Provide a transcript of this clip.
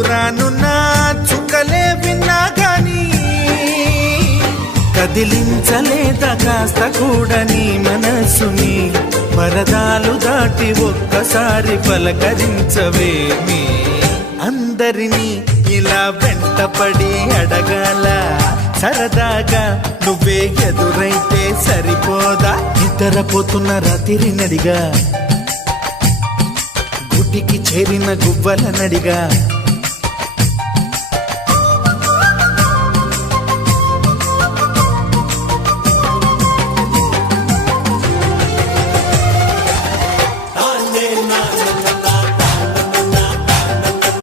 రానున్న చుక్కలే విన్నా గాని కదిలించలేదా కాస్త కూడా నీ మనసుని పరదాలు దాటి ఒక్కసారి పలకరించవేమి అందరినీ ఇలా వెంటపడి అడగాల సరదాగా నువ్వే ఎదురైతే సరిపోదా నిద్రపోతున్న రాత్రి నడిగా గుటికి చేరిన గువ్వల నడిగా